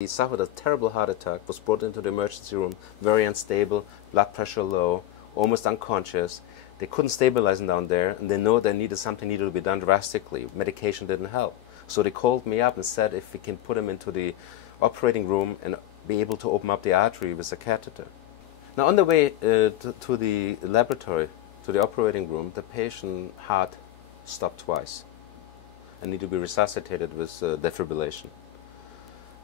He suffered a terrible heart attack, was brought into the emergency room, very unstable, blood pressure low, almost unconscious. They couldn't stabilize him down there, and they know that something needed to be done drastically. Medication didn't help. So they called me up and said if we can put him into the operating room and be able to open up the artery with a catheter. Now on the way to the laboratory, to the operating room, the patient's heart stopped twice and needed to be resuscitated with defibrillation.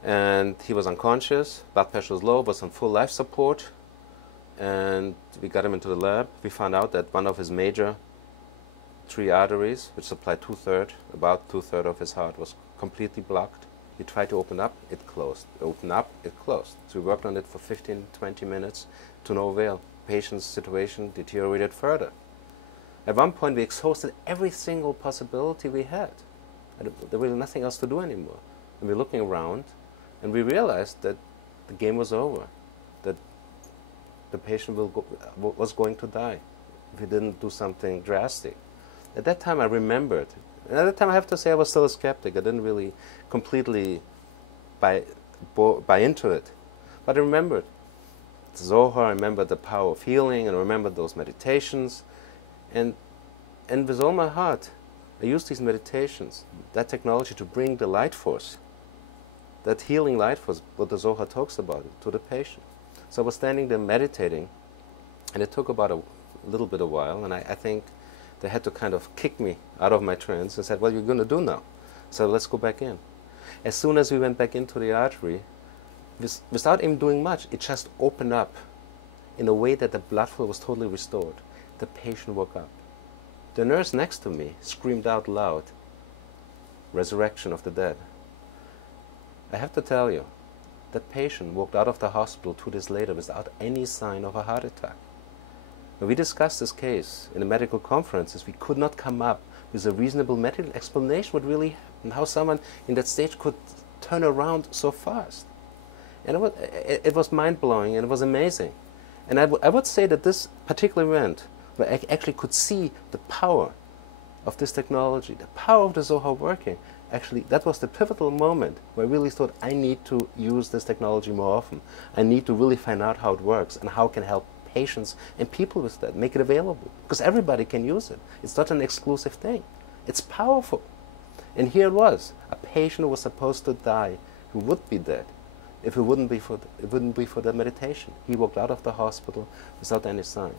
And he was unconscious, blood pressure was low, was on full life support, and we got him into the lab. We found out that one of his major three arteries, which supplied about two-thirds of his heart, was completely blocked. We tried to open up, it closed. Open up, it closed. So we worked on it for 15, 20 minutes to no avail. Patient's situation deteriorated further. At one point we exhausted every single possibility we had. There was nothing else to do anymore. And we're looking around, and we realized that the game was over, that the patient was going to die if he didn't do something drastic. At that time I remembered, and at that time I have to say I was still a skeptic. I didn't really completely buy into it. But I remembered Zohar, I remembered the power of healing, and I remembered those meditations. And with all my heart, I used these meditations, that technology, to bring the light force, that healing light force, what the Zohar talks about, to the patient. So I was standing there meditating, and it took about a little bit of a while, and I think they had to kind of kick me out of my trance and said, what are you going to do now? So let's go back in. As soon as we went back into the artery, without even doing much, it just opened up in a way that the blood flow was totally restored. The patient woke up. The nurse next to me screamed out loud, resurrection of the dead. I have to tell you, that patient walked out of the hospital 2 days later without any sign of a heart attack. When we discussed this case in the medical conferences, we could not come up with a reasonable medical explanation what really happened, how someone in that stage could turn around so fast. And it was mind-blowing, and it was amazing. And I would say that this particular event, where I actually could see the power of this technology, the power of the Zohar working, actually that was the pivotal moment where I really thought I need to use this technology more often. I need to really find out how it works and how it can help patients and people with that, make it available. Because everybody can use it. It's not an exclusive thing. It's powerful. And here it was, a patient who was supposed to die, who would be dead if it wouldn't be for that meditation. He walked out of the hospital without any sign.